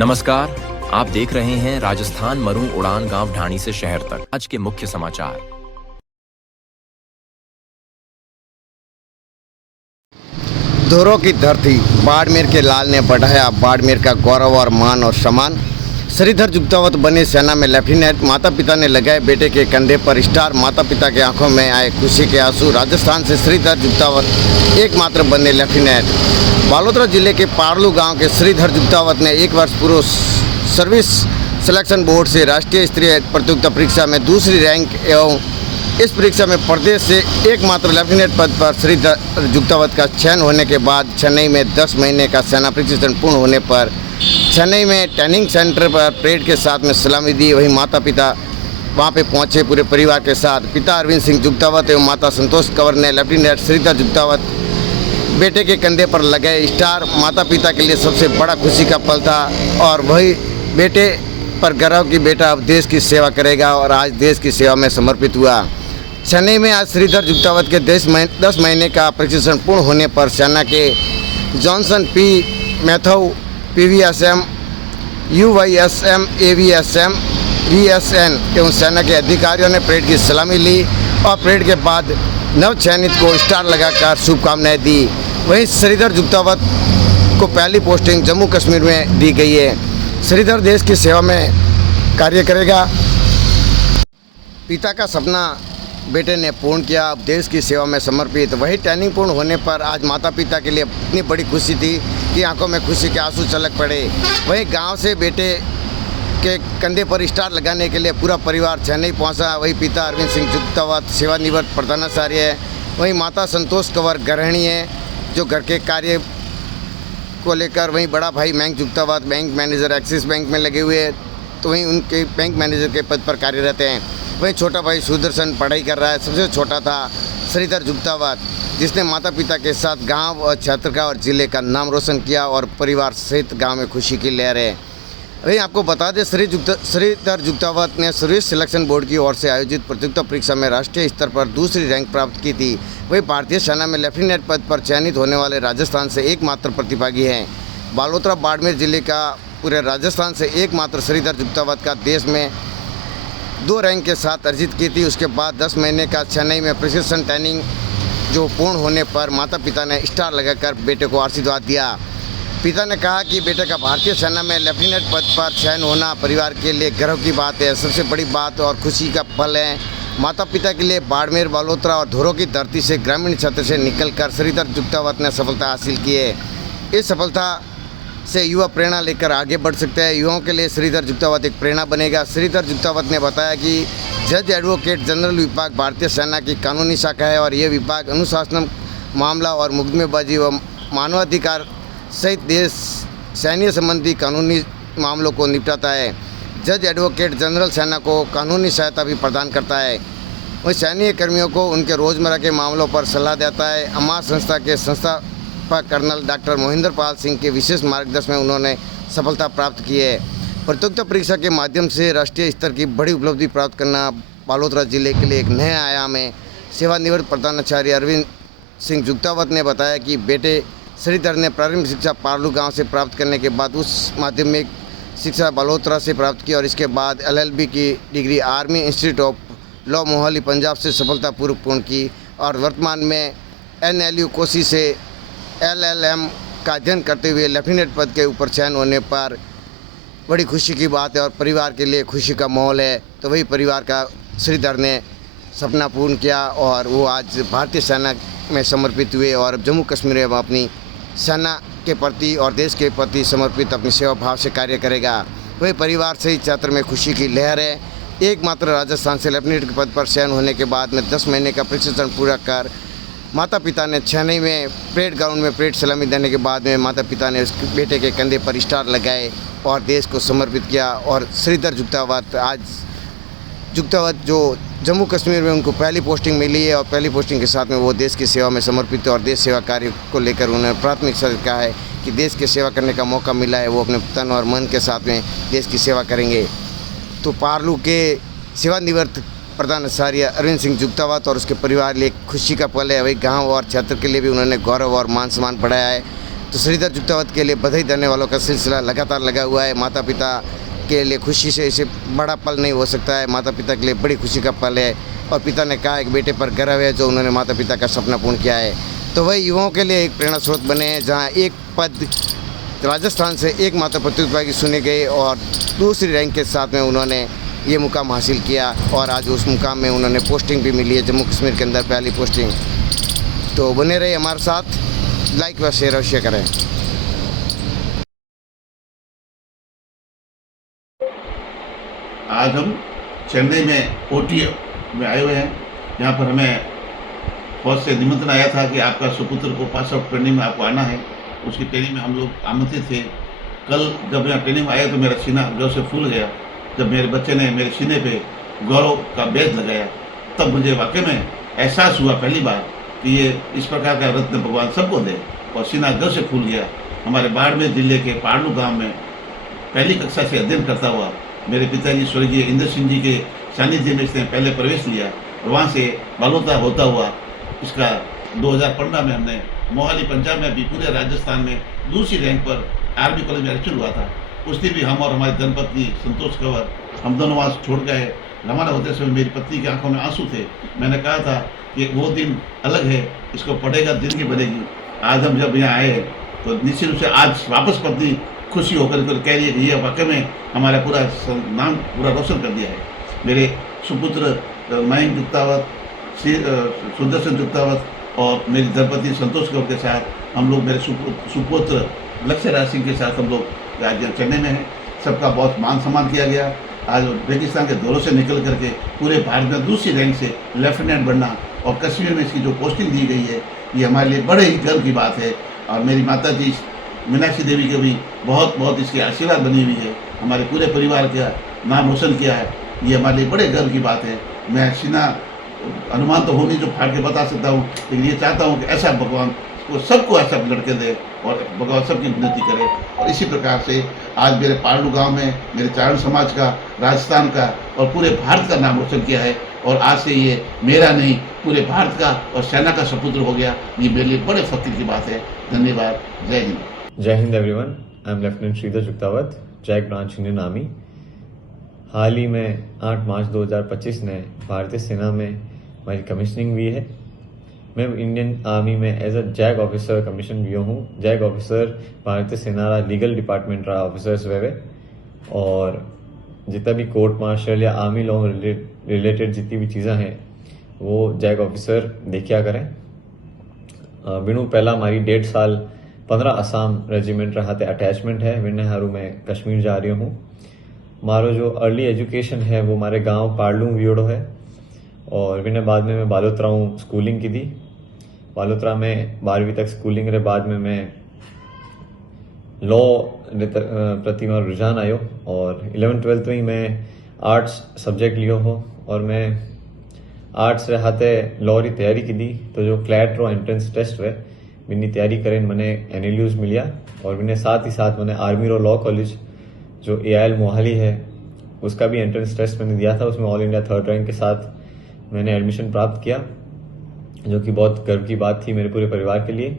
नमस्कार, आप देख रहे हैं राजस्थान मरू उड़ान गांव ढाणी से शहर तक। आज के मुख्य समाचार। धोरों की धरती बाड़मेर के लाल ने बढ़ाया बाड़मेर का गौरव और मान और सम्मान। श्रीधर जुगतावत बने सेना में लेफ्टिनेंट। माता पिता ने लगाए बेटे के कंधे पर स्टार। माता पिता की आंखों में आए खुशी के आंसू। राजस्थान से श्रीधर जुगतावत एकमात्र बने लेफ्टिनेंट। बालोतरा जिले के पारलू गांव के श्रीधर जुगतावत ने एक वर्ष पूर्व सर्विस सिलेक्शन बोर्ड से राष्ट्रीय स्तरीय प्रतियोगिता परीक्षा में दूसरी रैंक एवं इस परीक्षा में प्रदेश से एकमात्र लेफ्टिनेंट पद पर श्रीधर जुगतावत का चयन होने के बाद चेन्नई में 10 महीने का सेना प्रशिक्षण पूर्ण होने पर चेन्नई में ट्रेनिंग सेंटर पर परेड के साथ में सलामी दी। वहीं माता पिता वहां पे पहुंचे पूरे परिवार के साथ। पिता अरविंद सिंह जुगतावत एवं माता संतोष कंवर ने लेफ्टिनेंट श्रीधर जुगतावत बेटे के कंधे पर लगाए स्टार। माता पिता के लिए सबसे बड़ा खुशी का पल था और वही बेटे पर गर्व कि बेटा अब देश की सेवा करेगा और आज देश की सेवा में समर्पित हुआ। चेन्नई में आज श्रीधर जुगतावत के 10 महीने का प्रशिक्षण पूर्ण होने पर सेना के Johnson P Mathew PVSM UYSM AVSM VSN एवं सेना के अधिकारियों ने परेड की सलामी ली और परेड के बाद नव चयनित को स्टार लगाकर शुभकामनाएं दी। वहीं श्रीधर जुगतावत को पहली पोस्टिंग जम्मू कश्मीर में दी गई है। श्रीधर देश की सेवा में कार्य करेगा। पिता का सपना बेटे ने पूर्ण किया, अब देश की सेवा में समर्पित। वही ट्रेनिंग पूर्ण होने पर आज माता पिता के लिए इतनी बड़ी खुशी थी कि आंखों में खुशी के आंसू छलक पड़े। वहीं गांव से बेटे के कंधे पर स्टार लगाने के लिए पूरा परिवार चेन्नई पहुंचा। वही पिता अरविंद सिंह जुगतावत सेवानिवृत्त प्रधानाचार्य है। वहीं माता संतोष कंवर गृहिणी है जो घर के कार्य को लेकर। वहीं बड़ा भाई Mayank Jugtawat bank manager axis bank में लगे हुए हैं, तो वहीं उनके बैंक मैनेजर के पद पर कार्यरत हैं। वहीं छोटा भाई सुदर्शन पढ़ाई कर रहा है। सबसे छोटा था श्रीधर जुगतावत जिसने माता पिता के साथ गांव और क्षेत्र का और जिले का नाम रोशन किया और परिवार सहित गांव में खुशी की लहर है। वहीं आपको बता दें श्रीधर जुगतावत ने सर्विस सिलेक्शन बोर्ड की ओर से आयोजित प्रतियोगिता परीक्षा में राष्ट्रीय स्तर पर दूसरी रैंक प्राप्त की थी। वहीं भारतीय सेना में लेफ्टिनेंट पद पर चयनित होने वाले राजस्थान से एकमात्र प्रतिभागी हैं। बालोतरा बाड़मेर जिले का पूरे राजस्थान से एकमात्र श्रीधर जुगतावत का देश में 2 रैंक के साथ अर्जित की थी। उसके बाद 10 महीने का चेन्नई में प्रशिक्षण ट्रेनिंग जो पूर्ण होने पर माता पिता ने स्टार लगाकर बेटे को आशीर्वाद दिया। पिता ने कहा कि बेटे का भारतीय सेना में लेफ्टिनेंट पद पर चयन होना परिवार के लिए गर्व की बात है, सबसे बड़ी बात और खुशी का पल है। माता पिता के लिए बाड़मेर, बालोतरा और धोरों की धरती से ग्रामीण क्षेत्र से निकलकर श्रीधर जुगतावत ने सफलता हासिल की है। इस सफलता से युवा प्रेरणा लेकर आगे बढ़ सकते हैं। युवाओं के लिए श्रीधर जुगतावत एक प्रेरणा बनेगा। श्रीधर जुगतावत ने बताया कि जज एडवोकेट जनरल विभाग भारतीय सेना की कानूनी शाखा है और यह विभाग अनुशासन मामला और मुकदमेबाजी व मानवाधिकार सहित देश सैन्य संबंधी कानूनी मामलों को निपटाता है। जज एडवोकेट जनरल सेना को कानूनी सहायता भी प्रदान करता है। वही सैन्य कर्मियों को उनके रोजमर्रा के मामलों पर सलाह देता है। अमास संस्था के संस्थापक कर्नल डॉक्टर मोहिंदर पाल सिंह के विशेष मार्गदर्शन में उन्होंने सफलता प्राप्त की है। प्रतियोगिता परीक्षा के माध्यम से राष्ट्रीय स्तर की बड़ी उपलब्धि प्राप्त करना बालोतरा जिले के लिए एक नया आयाम है। सेवानिवृत्त प्रधानाचार्य अरविंद सिंह जुगतावत ने बताया कि बेटे श्रीधर ने प्रारंभिक शिक्षा पारलू गांव से प्राप्त करने के बाद उस माध्यमिक शिक्षा बालोतरा से प्राप्त की और इसके बाद LLB की degree army institute of law Mohali Punjab से सफलतापूर्वक पूर्ण की और वर्तमान में NLU कोसी से LLM का अध्ययन करते हुए लेफ्टिनेंट पद के ऊपर चयन होने पर बड़ी खुशी की बात है और परिवार के लिए खुशी का माहौल है। तो वही परिवार का श्रीधर ने सपना पूर्ण किया और वो आज भारतीय सेना में समर्पित हुए और जम्मू कश्मीर में अपनी सेना के प्रति और देश के प्रति समर्पित अपनी सेवा भाव से कार्य करेगा। वही परिवार सहित क्षेत्र में खुशी की लहर है। एकमात्र राजस्थान से लेफ्टिनेंट के पद पर चयन होने के बाद में 10 महीने का प्रशिक्षण पूरा कर माता पिता ने चेन्नई में परेड ग्राउंड में परेड सलामी देने के बाद में माता पिता ने उसके बेटे के कंधे पर स्टार लगाए और देश को समर्पित किया। और श्रीधर जुगतावत जो जम्मू कश्मीर में उनको पहली पोस्टिंग मिली है और पहली पोस्टिंग के साथ में वो देश की सेवा में समर्पित है और देश सेवा कार्य को लेकर उन्होंने प्राथमिकता कहा है कि देश की सेवा करने का मौका मिला है, वो अपने तन और मन के साथ में देश की सेवा करेंगे। तो पारलू के सेवानिवृत्त प्रधानाचार्य अरविंद सिंह जुगतावत और उसके परिवार लिए खुशी का पल है। वही गाँव और क्षेत्र के लिए भी उन्होंने गौरव और मान सम्मान बढ़ाया है। तो श्रीधर जुक्तावत के लिए बधाई देने वालों का सिलसिला लगातार लगा हुआ है। माता पिता के लिए खुशी से इसे बड़ा पल नहीं हो सकता है। माता पिता के लिए बड़ी खुशी का पल है और पिता ने कहा एक बेटे पर गर्व है जो उन्होंने माता पिता का सपना पूर्ण किया है। तो वही युवाओं के लिए एक प्रेरणा स्रोत बने हैं, जहाँ एक पद राजस्थान से एक मात्र प्रतिभागी चुने गए और दूसरी रैंक के साथ में उन्होंने ये मुकाम हासिल किया और आज उस मुकाम में उन्होंने पोस्टिंग भी मिली है जम्मू कश्मीर के अंदर, पहली पोस्टिंग। तो बने रहिए हमारे साथ, लाइक व शेयर अवश्य करें। आज हम चेन्नई में ओटी में आए हुए हैं, जहाँ पर हमें फौज से निमंत्रण आया था कि आपका सुपुत्र को पास आउट ट्रेनिंग में आपको आना है। उसकी ट्रेनिंग में हम लोग आमंत्रित थे। कल जब यहाँ ट्रेनिंग में आया तो मेरा सीना गर्व से फूल गया। जब मेरे बच्चे ने मेरे सीने पे गौरव का बैज लगाया, तब मुझे वाकई में एहसास हुआ पहली बार कि ये इस प्रकार का रत्न भगवान सबको दे, और सीना गर्व से फूल गया। हमारे बाड़मेर जिले के पाड़लू गाँव में पहली कक्षा से अध्ययन करता हुआ मेरे पिताजी स्वर्गीय इंद्र सिंह जी के सानिध्य में इसने पहले प्रवेश लिया और वहाँ से बालोता होता हुआ इसका 2015 में हमने मोहाली पंजाब में भी पूरे राजस्थान में दूसरी रैंक पर आर्मी कॉलेज में एक्चुअल हुआ था। उस दिन भी हम और हमारी धर्मपत्नी संतोष कंवर हम दोनों वहाँ छोड़ गए। रवाना होते समय मेरी पत्नी की आंखों में आंसू थे। मैंने कहा था कि वो दिन अलग है, इसको पढ़ेगा दिन की बनेगी। आज हम जब यहाँ आए तो निश्चित रूप से आज वापस पत्नी खुशी होकर कह रही है कि ये वाकई में हमारा पूरा नाम पूरा रोशन कर दिया है। मेरे सुपुत्र मयंक जुक्तावत, सुदर्शन जुक्तावत और मेरी धर्मपत्नी संतोष कौर के साथ हम लोग, मेरे सुपुत्र लक्ष्य राज सिंह के साथ हम लोग आज चेन्नई में हैं। सबका बहुत मान सम्मान किया गया। आज उज्बेकिस्तान के दौरों से निकल करके पूरे भारत में दूसरी रैंक से लेफ्टिनेंट बनना और कश्मीर में इसकी जो पोस्टिंग दी गई है, ये हमारे लिए बड़े ही गर्व की बात है। और मेरी माता जी मीनाक्षी देवी के भी बहुत बहुत इसकी आशीर्वाद बनी हुई है। हमारे पूरे परिवार का नाम रोशन किया है, ये हमारे लिए बड़े गर्व की बात है। मैं सीना अनुमान तो हो नहीं जो फाड़ के बता सकता हूँ, लेकिन ये चाहता हूँ कि ऐसा भगवान वो सबको ऐसा लड़के दे और भगवान सबकी उन्नति करे। और इसी प्रकार से आज मेरे पाड़लू गांव में मेरे चारण समाज का, राजस्थान का और पूरे भारत का नाम रोशन किया है। और आज से ये मेरा नहीं पूरे भारत का और सेना का सपुत्र हो गया। ये मेरे लिए बड़े फख्र की बात है। धन्यवाद। जय हिंद। जय हिंद everyone. I am lieutenant Shridhar Juktawat, JAG branch Indian army. हाल ही में 8 मार्च 2025 ने भारतीय सेना में हमारी कमीशनिंग हुई है। मैं इंडियन आर्मी में as a JAG officer commission हुआ हूँ। जैक ऑफिसर भारतीय सेना रा लीगल डिपार्टमेंट रा ऑफिसर्स वे और जितना भी कोर्ट मार्शल या आर्मी लॉ रिलेटेड जितनी भी चीज़ें हैं वो जैक ऑफिसर देखिया करें। बिनु पहला हमारी 1.5 साल 15 असम रेजिमेंट रहा थे अटैचमेंट है। विन्ने हारू में कश्मीर जा रही हूँ। मारो जो अर्ली एजुकेशन है वो हमारे गांव पाड़लू वियोड़ो है और विन्ने बाद में मैं बालोतरा स्कूलिंग की थी। बालोतरा में 12वीं तक स्कूलिंग रे बाद में मैं लॉ प्रति में रुझान आयो और 11th-12th में ही मैं आर्ट्स सब्जेक्ट लियो हो और मैं आर्ट्स रे हाथे लॉ की तैयारी की थी। तो जो क्लैट रो एंट्रेंस टेस्ट हुए बिन्नी तैयारी करें मैंने एनएलयूज मिलिया और मैंने साथ ही साथ मैंने आर्मी रो लॉ कॉलेज जो AIL मोहाली है उसका भी एंट्रेंस टेस्ट मैंने दिया था। उसमें ऑल इंडिया 3rd रैंक के साथ मैंने एडमिशन प्राप्त किया, जो कि बहुत गर्व की बात थी मेरे पूरे परिवार के लिए।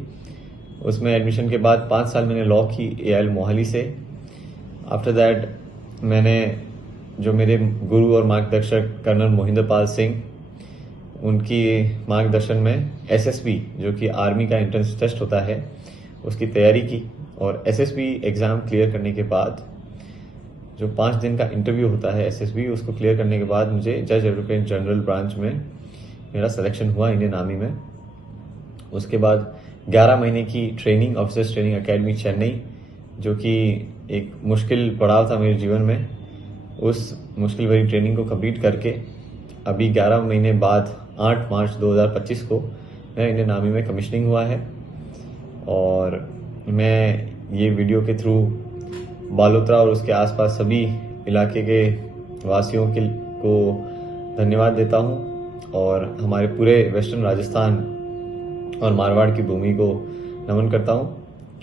उसमें एडमिशन के बाद 5 साल मैंने लॉ की AIL मोहाली से। आफ्टर दैट मैंने जो मेरे गुरु और मार्गदर्शक कर्नल मोहिंदर पाल सिंह, उनकी मार्गदर्शन में SSB जो कि आर्मी का एंट्रेंस टेस्ट होता है उसकी तैयारी की और SSB एग्ज़ाम क्लियर करने के बाद जो 5 दिन का इंटरव्यू होता है SSB, उसको क्लियर करने के बाद मुझे जज एडवोकेट जनरल ब्रांच में मेरा सिलेक्शन हुआ इंडियन आर्मी में। उसके बाद 11 महीने की training officers training academy Chennai, जो कि एक मुश्किल पड़ाव था मेरे जीवन में, उस मुश्किल भरी ट्रेनिंग को कंप्लीट करके अभी 11 महीने बाद 8 मार्च 2025 को मेरा इंडियन आर्मी में कमीशनिंग हुआ है। और मैं ये वीडियो के थ्रू बालोतरा और उसके आसपास सभी इलाके के वासियों को धन्यवाद देता हूँ और हमारे पूरे वेस्टर्न राजस्थान और मारवाड़ की भूमि को नमन करता हूँ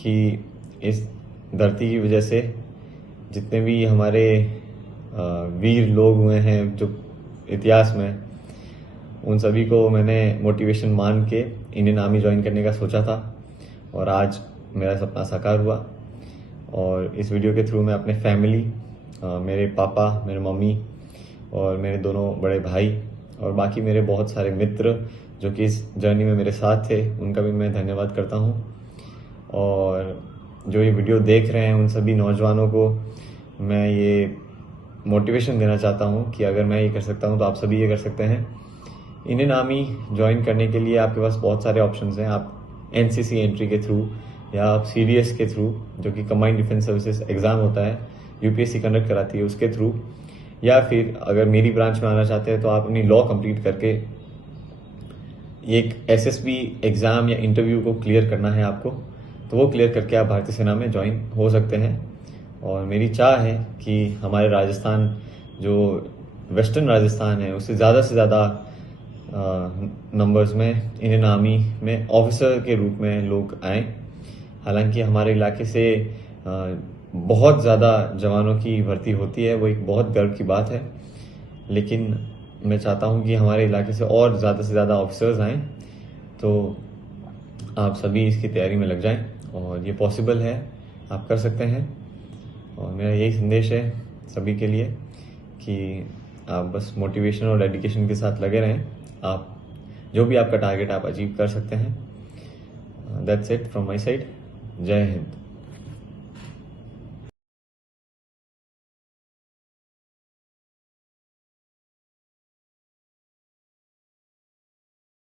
कि इस धरती की वजह से जितने भी हमारे वीर लोग हुए हैं जो इतिहास में, उन सभी को मैंने मोटिवेशन मान के इंडियन आर्मी ज्वाइन करने का सोचा था और आज मेरा सपना साकार हुआ। और इस वीडियो के थ्रू मैं अपने फैमिली, मेरे पापा, मेरे मम्मी और मेरे दोनों बड़े भाई और बाकी मेरे बहुत सारे मित्र जो कि इस जर्नी में मेरे साथ थे, उनका भी मैं धन्यवाद करता हूँ। और जो ये वीडियो देख रहे हैं उन सभी नौजवानों को मैं ये मोटिवेशन देना चाहता हूँ कि अगर मैं ये कर सकता हूँ तो आप सभी ये कर सकते हैं। इंडियन आर्मी ज्वाइन करने के लिए आपके पास बहुत सारे ऑप्शंस हैं। आप एनसीसी एंट्री के थ्रू या आप सीडीएस के थ्रू, जो कि कंबाइंड डिफेंस सर्विसेज एग्ज़ाम होता है, यूपीएससी कंडक्ट कराती है, उसके थ्रू, या फिर अगर मेरी ब्रांच में आना चाहते हैं तो आप अपनी लॉ कंप्लीट करके एक एसएसबी एग्ज़ाम या इंटरव्यू को क्लियर करना है आपको, तो वो क्लियर करके आप भारतीय सेना में ज्वाइन हो सकते हैं। और मेरी चाह है कि हमारे राजस्थान, जो वेस्टर्न राजस्थान है, उससे ज़्यादा नंबर्स में इंडियन आर्मी में ऑफिसर के रूप में लोग आएँ। हालांकि हमारे इलाके से बहुत ज़्यादा जवानों की भर्ती होती है, वो एक बहुत गर्व की बात है, लेकिन मैं चाहता हूं कि हमारे इलाके से और ज़्यादा से ज़्यादा ऑफिसर्स आएँ। तो आप सभी इसकी तैयारी में लग जाएं और ये पॉसिबल है, आप कर सकते हैं। और मेरा यही संदेश है सभी के लिए कि आप बस मोटिवेशन और डेडिकेशन के साथ लगे रहें। आप जो भी आपका टारगेट आप अचीव कर सकते हैं। That's it from my side. जय हिंद।